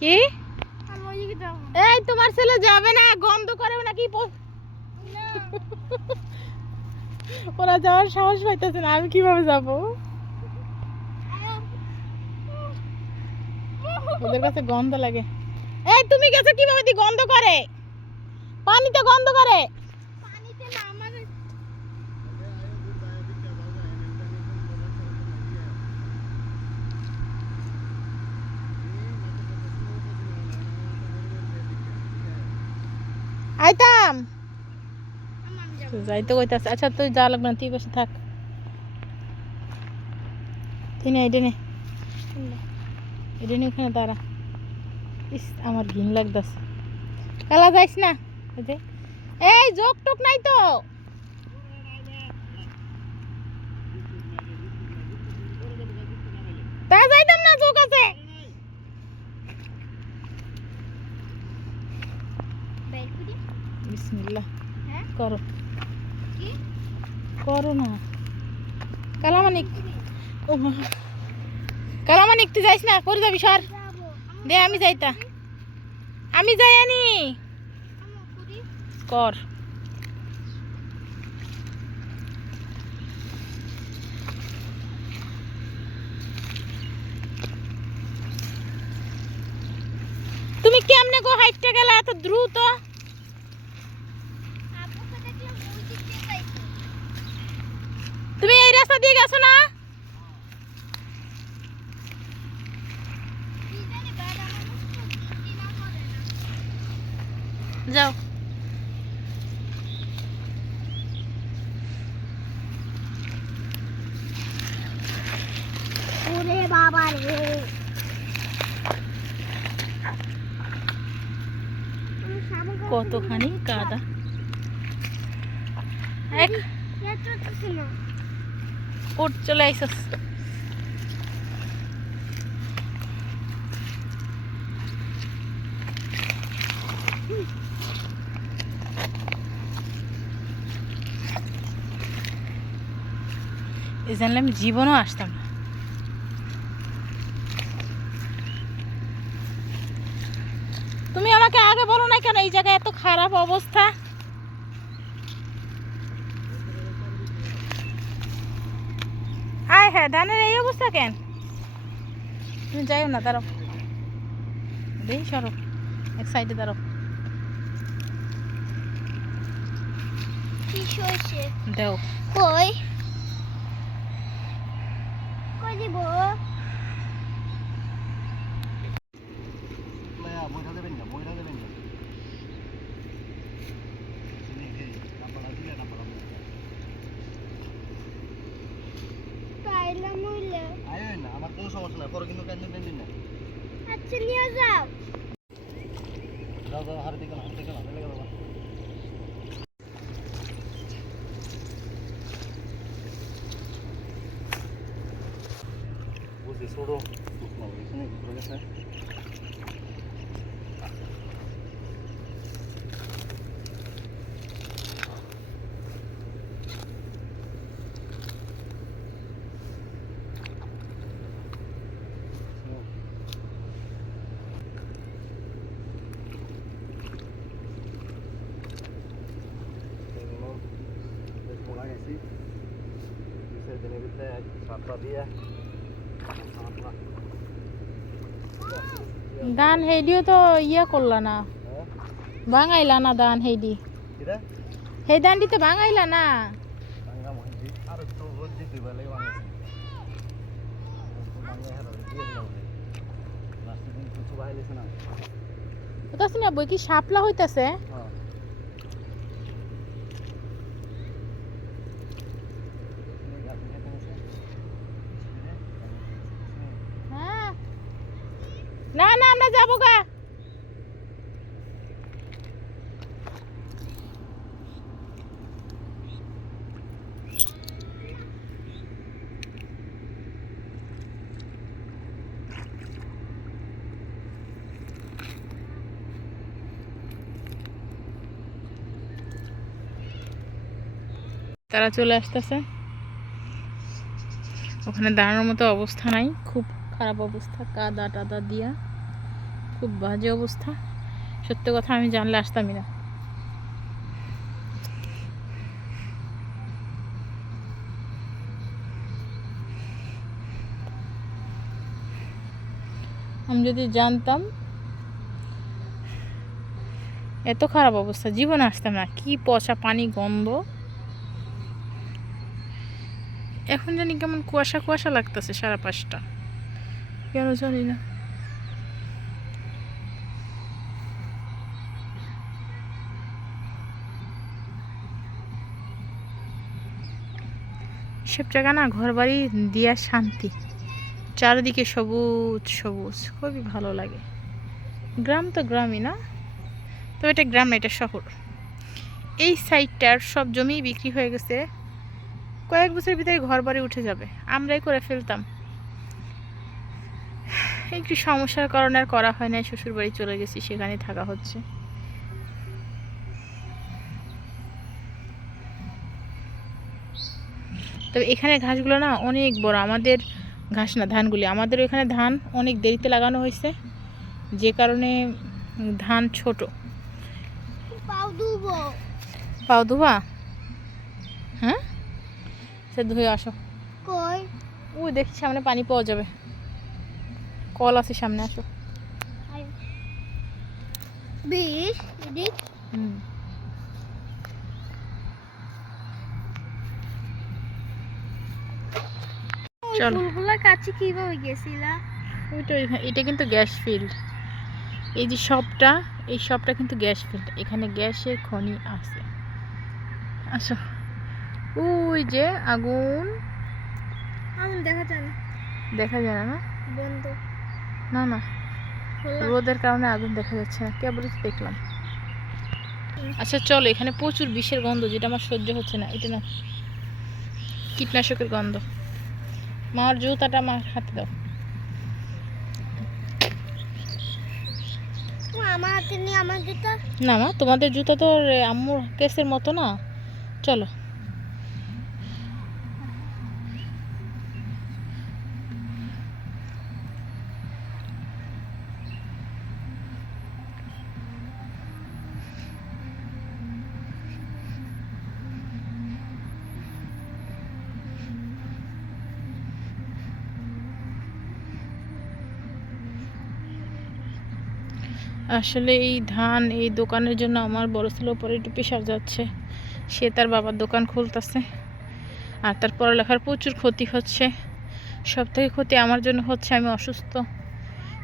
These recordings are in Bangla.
কি? এই তোমার ছেলে যাবে না গন্ধ করে নাকি ওরা যাওয়ার সাহস পাইতেছে না আমি কীভাবে যাব? ওদের কাছে গন্ধ লাগে। এই তুমি গেছো কীভাবে দি গন্ধ করে? পানিতে গন্ধ করে পানিতে না আমার তুই যাইতে কইতাছে। আচ্ছা তুই যা লাগবে না, তুই বসে থাক। নে নে ওখানে ইস, আমার ঘিন লাগতেছে। কালা যাইস না? এই যোগ টোক নাই তা যাইতাম না যোগ আছে বের করি বিসমিল্লাহ হ্যাঁ করো। করো না। কালামানিক। কালামানিক তুই যাইস না? করে যাবি সর। দে আমি যাইতা। আমি যাই আনি। কর। তুমি কেমনে গো হাইটটা গেলা এত দ্রুত আপুকে দেখলাম ওই দিক দিয়ে যাইছে তুমি এই রাস্তা দিয়ে গেছো না কি জানি গাড়ি আমার মুখে দিদি না করে না যাও। ওরে বাবা রে। কতখানি কাদা। এক। উঠ চলে আইসস। এই জানলে আমি জীবনও আসতাম না। তুমি আমাকে আগে বলো না কেন এই জায়গায় এত খারাপ অবস্থা? হায় হ্যাঁ ধানের এই অবস্থা কেন? তুমি যাইও না দাঁড়াও। দেখি সরো এক সাইডে দাঁড়াও। দেও। কই দিব Lea, muera de venga, muera de venga. Sini, sini. Nampak lagi ya, nampak lagi. পাইলাম হইলে Ayo, না আমার কোনো সমস্যা নাই পরে কিন্তু কেন বেন্দিন না আচ্ছা নিয়ে যাও যাও যাও হারে দিকে না হারে দিকে না চলে গেল বুঝি ছোটো শুকনো হয়েছে নাকি ঘুরে গেছে পোকা গেছি দুই দিনের ভিতরে সাতটা দিয়ে সাতটা দান হেডিও তো ইয়া করলা না। হ্যাঁ। ভাঙাইলা না দান হেডি সেই দানটি তো ভাঙাইলা না? বই কি সাপলা একটু রোজ দিতে পারলে বাংলাদেশে বাংলা হারা দিয়ে দিলাম লাস্টের দিন কিছু বাইলেছে না ওটা না বই কি শাপলা হইতাছে হ্যাঁ হ্যাঁ না না আমরা যাব গা। তারা চলে আসতেছে। ওখানে দাঁড়ানোর মতো অবস্থা নাই। খুব খারাপ অবস্থা, কাদা টাদা দিয়া। খুব বাজে অবস্থা। সত্য কথা আমি জানলে আসতামই না। আমি যদি জানতাম, এত খারাপ অবস্থা, জীবনে আসতাম না। কি পচা পানি, গন্ধ। এখন জানি কেমন কুয়াশা কুয়াশা লাগতেছে সারা পাশটা। কেন জানি না। সব জায়গা না ঘর বাড়ি দিয়া শান্তি। চারিদিকে সবুজ সবুজ, খুবই ভালো লাগে। গ্রাম তো গ্রামই না তো এটা গ্রাম এটা শহর। এই সাইডটার সব জমি বিক্রি হয়ে গেছে। কয়েক বছরের ভিতরে ঘর বাড়ি উঠে যাবে, আমরাই করে ফেলতাম। একটু সমস্যার কারণে আর করা হয় না শ্বশুর বাড়ি চলে গেছি সেখানে থাকা হচ্ছে। তবে এখানে ঘাসগুলো না অনেক বড় আমাদের ঘাস না ধানগুলি। আমাদের এখানে ধান অনেক দেরিতে লাগানো হয়েছে যে কারণে ধান ছোট। পাও পাও হ্যাঁ? সে ধুয়ে আসো। কই? ওই দেখি সামনে পানি পাওয়া যাবে। কল আছে সামনে আসো। হুম। চলো। ফুলগুলোর কাছে কীভাবে গেছিলা? ওইটা এটা কিন্তু গ্যাস ফিল্ড। এই যে শপটা এই শপটা কিন্তু গ্যাস ফিল্ড। এখানে গ্যাসের খনি আছে। আসো। ওই যে আগুন। আমি দেখা যায় না। দেখা যায় না না? বন্ধ। না না। রোদের কারণে আগুন দেখা যাচ্ছে না। কেবল দেখলাম। আচ্ছা চলো এখানে প্রচুর বিষের গন্ধ যেটা আমার সহ্য হচ্ছে না। এটা না। কীটনাশকের গন্ধ। মার জুতাটা আমার হাতে দাও। আমার হাতে নিয়ে আমার জুতা? না মা তোমাদের জুতা তো আম্মুর কেসের মতো না। চলো। আসলে এই ধান এই দোকানের জন্য আমার বড় ছেলের উপরে একটু প্রেশার যাচ্ছে। সে তার বাবার দোকান খুলতেছে আর তার পড়ালেখার প্রচুর ক্ষতি হচ্ছে। সব থেকে ক্ষতি আমার জন্য হচ্ছে আমি অসুস্থ।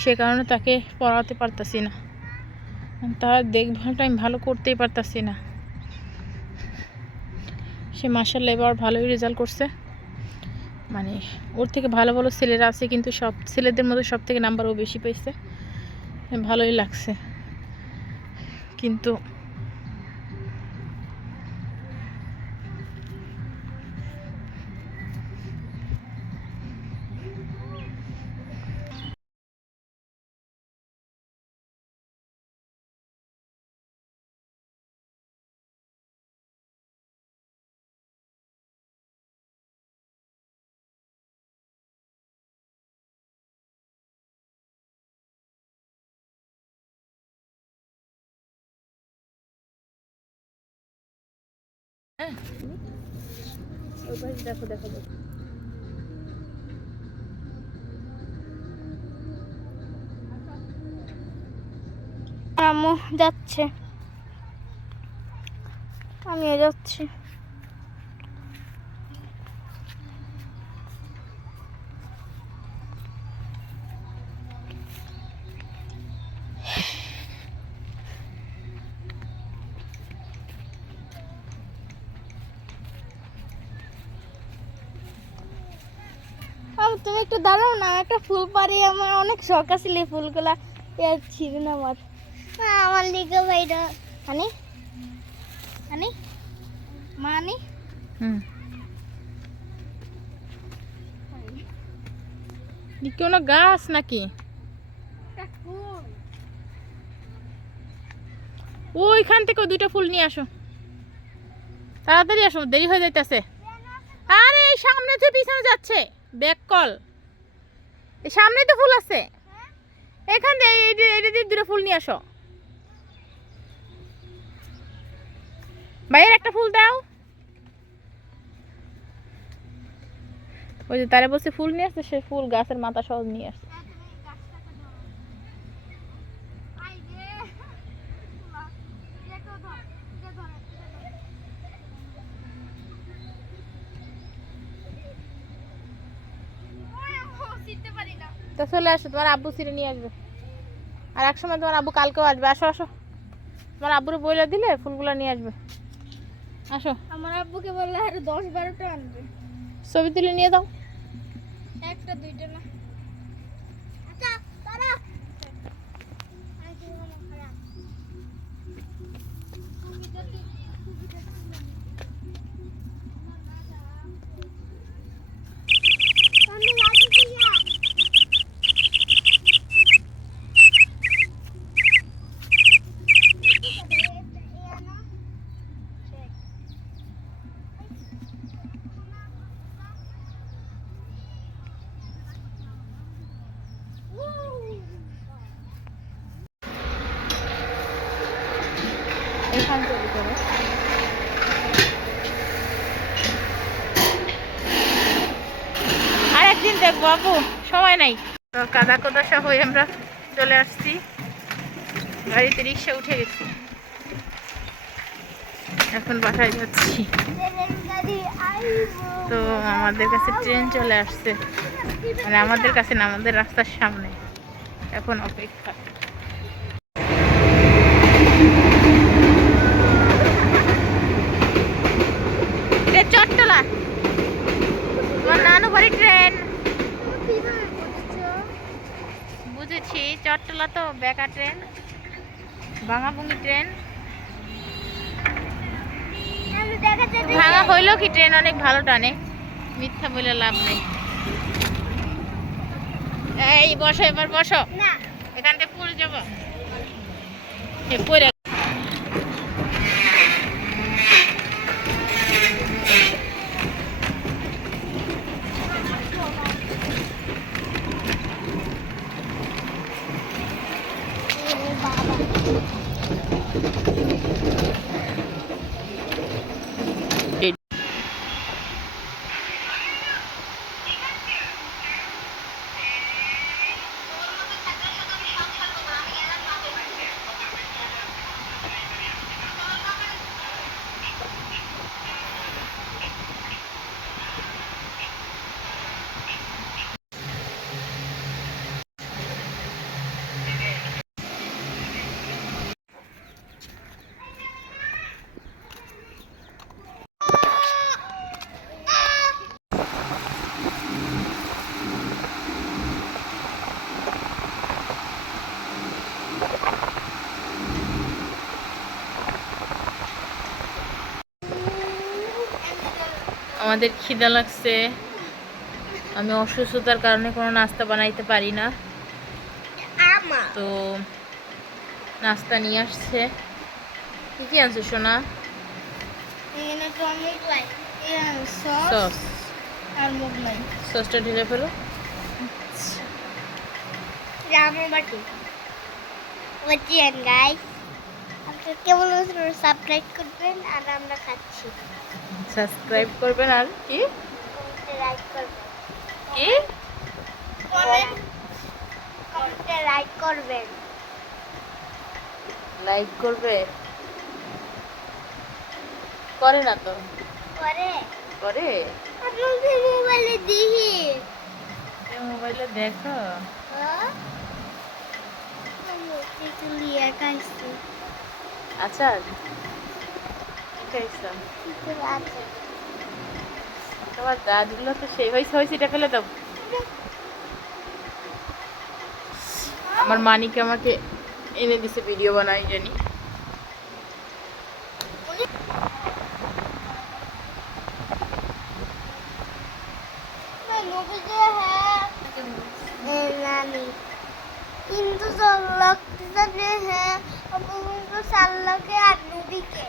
সে কারণে তাকে পড়াতে পারতাছি না। তার দেখভালটা আমি ভালো করতেই পারতাছি না। সে মাসাল্লাহ এবার ভালোই রেজাল্ট করছে। মানে ওর থেকে ভালো ভালো ছেলেরা আছে কিন্তু সব ছেলেদের মধ্যে সব থেকে নাম্বার ও বেশি পাইছে। ভালোই লাগছে। কিন্তু দেখো দেখো আম্মু যাচ্ছে। আমিও যাচ্ছি। একটু দাঁড়াও না একটা ফুল পারি আমার অনেক শখ আছিল এই ফুলগুলা। এর ছিল না আমার। আমার লিগে মানে মানে মানে হুম। কোনো গাছ নাকি? ওইখান থেকে দুইটা ফুল নিয়ে আসো। তাড়াতাড়ি আসো দেরি হয়ে যাইতেছে। আরে এই সামনে তো পিছনে যাচ্ছে ব্যাক কল। এই সামনেই তো ফুল আছে। এখান দিয়ে দুটো ফুল নিয়ে আসো। ভাইয়ের একটা ফুল দাও। ওই যে তারা বলছে ফুল নিয়ে আসছে, সে ফুল গাছের মাথা সব নিয়ে আসছে। তো চলে আসো তোমার আব্বু ছিঁড়ে নিয়ে আসবে। আর এক সময় তোমার আব্বু কালকেও আসবে। আসো আসো। তোমার আব্বুরে বইলে দিলে ফুলগুলো নিয়ে আসবে। আসো। আমার আব্বুকে বললে আরও দশ বারোটা আনবে। ছবি তুলে নিয়ে দাও। একটা দুইটা না আচ্ছা তারা এখান থেকে করো একদিন দেখব, আপু। সময় নাই। তো কাদা কোদা সহ আমরা চলে আসছি। গাড়িতে রিক্সা উঠে গেছি। এখন বাসায় যাচ্ছি। তো আমাদের কাছে ট্রেন চলে আসছে। মানে আমাদের কাছে না, আমাদের রাস্তার সামনে। এখন অপেক্ষা। চট্টলা। তোমার নানু বাড়ি ট্রেন। বুঝেছি চট্টলা তো বেকা ট্রেন ভাঙাভুঙি ট্রেন। ভাঙা হইল কি ট্রেন অনেক ভালো টানে মিথ্যা বলে লাভ নেই। এই বসো এবার বসো। এখান থেকে পড়ে যাব। পড়ে আমাদের খিদা লাগছে। আমি অসুস্থতার কারণে কোনো নাস্তা বানাইতে পারি না। তো নাস্তা নিয়ে আসছে। কি কি আনছো সোনা? সস। আর মোগলাই সসটা ঢেলে ফেলো। রামের বাটি। বুঝছেন গাই আপনার কেমন সাবস্ক্রাইব করবেন আর আমরা খাচ্ছি। সাবস্ক্রাইব করবেন আর কি? কি? লাইক করবেন। লাইক করবে? করে না তো। পরে করে? আপনাদের মোবাইলে দিহি মোবাইলে দেখো? আচ্ছা তোমার তো সেই ফেলে আমার মানিক আমাকে এনে দিছে ভিডিও বানাই জানি নানি কিন্তু লাগতেছে হ্যাঁ অপরন্ত সাল্লাকে আর নদীকে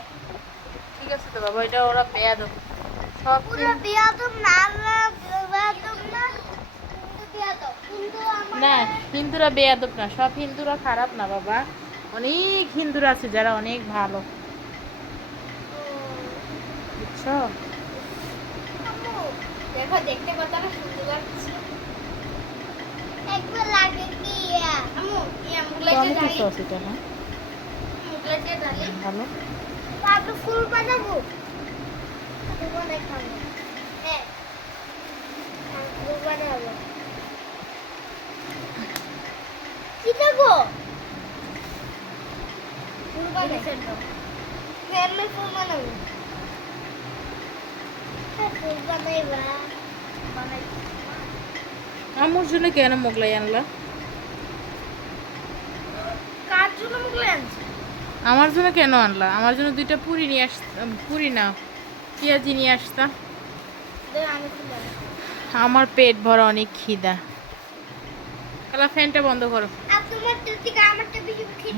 ঠিক আছে তো বাবা এটা ওরা পেয়া দাও সব পুরো বিয়াদম না না হিন্দুরা বেয়াদব না সব হিন্দুরা খারাপ না বাবা। অনেক হিন্দুরা আছে যারা অনেক ভালো। বুঝছ? দেখো দেখতে কতটা সুন্দর লাগছে। একবার লাগে কি আমু এই আমগুলাতে টমেটো ঢালি। সস এটা না। আমগুলাতে ঢালি। ভালো। তারপর ফুল বানাই খাব। হ্যাঁ। হ্যাঁ, ফুল বানাবো। কি দেবো ফুল বানাই। আমি ফুল বানাবো। ফুল বানাইবা বানাই। আমার জন্য কেন মোগলাই আনলা? কার জন্য মুগলাই আনছি? আমার জন্য কেন আনলা? আমার জন্য দুইটা পুরি নিয়ে আস পুরি না পেঁয়াজি নিয়ে আসতা। দেখ আমি ফুল বানাই আমার পেট ভরা অনেক খিদা। কালা ফ্যানটা বন্ধ করো।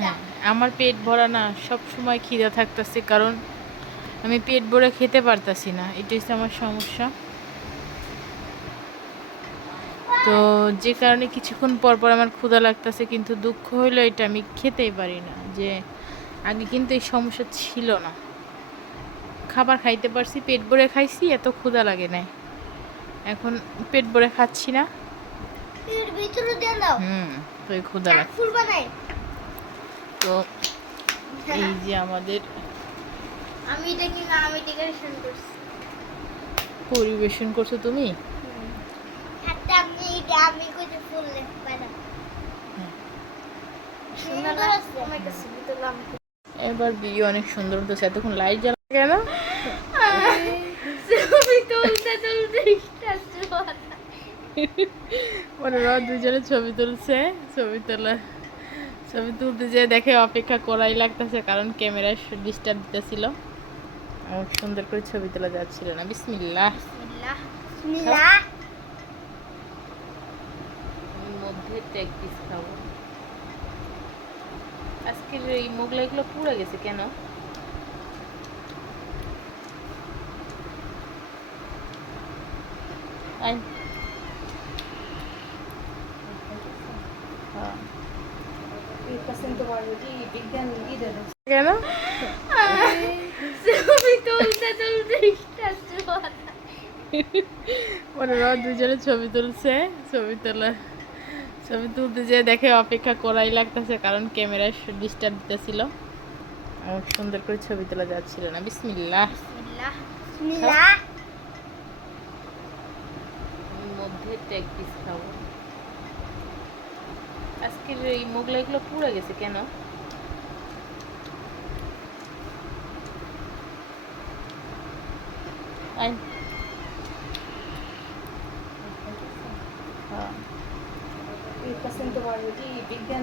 হ্যাঁ, আমার পেট ভরা না সব সময় খিদা থাকতেছে কারণ আমি পেট ভরে খেতে পারতাছি না। এটাই হচ্ছে আমার সমস্যা। তো যে কারণে কিছুক্ষণ পর পর আমার ক্ষুধা লাগতেছে কিন্তু দুঃখ হইল এটা আমি খেতেই পারি না। যে আগে কিন্তু এই সমস্যা ছিল না। খাবার খাইতে পারছি পেট ভরে খাইছি এত ক্ষুধা লাগে না এখন পেট ভরে খাচ্ছি না। হুম তো এই ক্ষুধা লাগে তো এই যে আমাদের আমি এটা কি না আমি ডেকোরেশন করছি। পরিবেশন করছ তুমি? আমি কইতে ফুল বানাই। সুন্দর আছে আমার কাছে দিলাম এবার ভিডিও অনেক সুন্দর হতেছে এতক্ষণ লাইট জ্বালা কেন? তুলতে দুজনে ছবি তুলছে ছবি তোলা ছবি তুলতে যে দেখে অপেক্ষা করাই লাগতেছে কারণ ক্যামেরায় ডিস্টার্ব দিতেছিল। আমার সুন্দর করে ছবি তোলা যাচ্ছিল না। বিসমিল্লাহ। বিসমিল্লাহ। বিসমিল্লাহ। মধ্যে পিস খাব। আজকের এই মোগলাইগুলো পুড়ে গেছে কেন? হ্যাঁ। কেন? ছবি তুলতে তুলতে ওরা দুজনে ছবি তুলছে ছবি তোলা। ছবি তুলতে যে দেখে অপেক্ষা করাই লাগতেছে কারণ ক্যামেরায় ডিস্টার্ব দিতেছিল। আমার সুন্দর করে ছবি তোলা যাচ্ছিল না। বিসমিল্লাহ। মধ্যে ট্যাগ পিস খাব। আজকের এই মোগলাইগুলো পুড়ে গেছে কেন? আই হ্যাঁ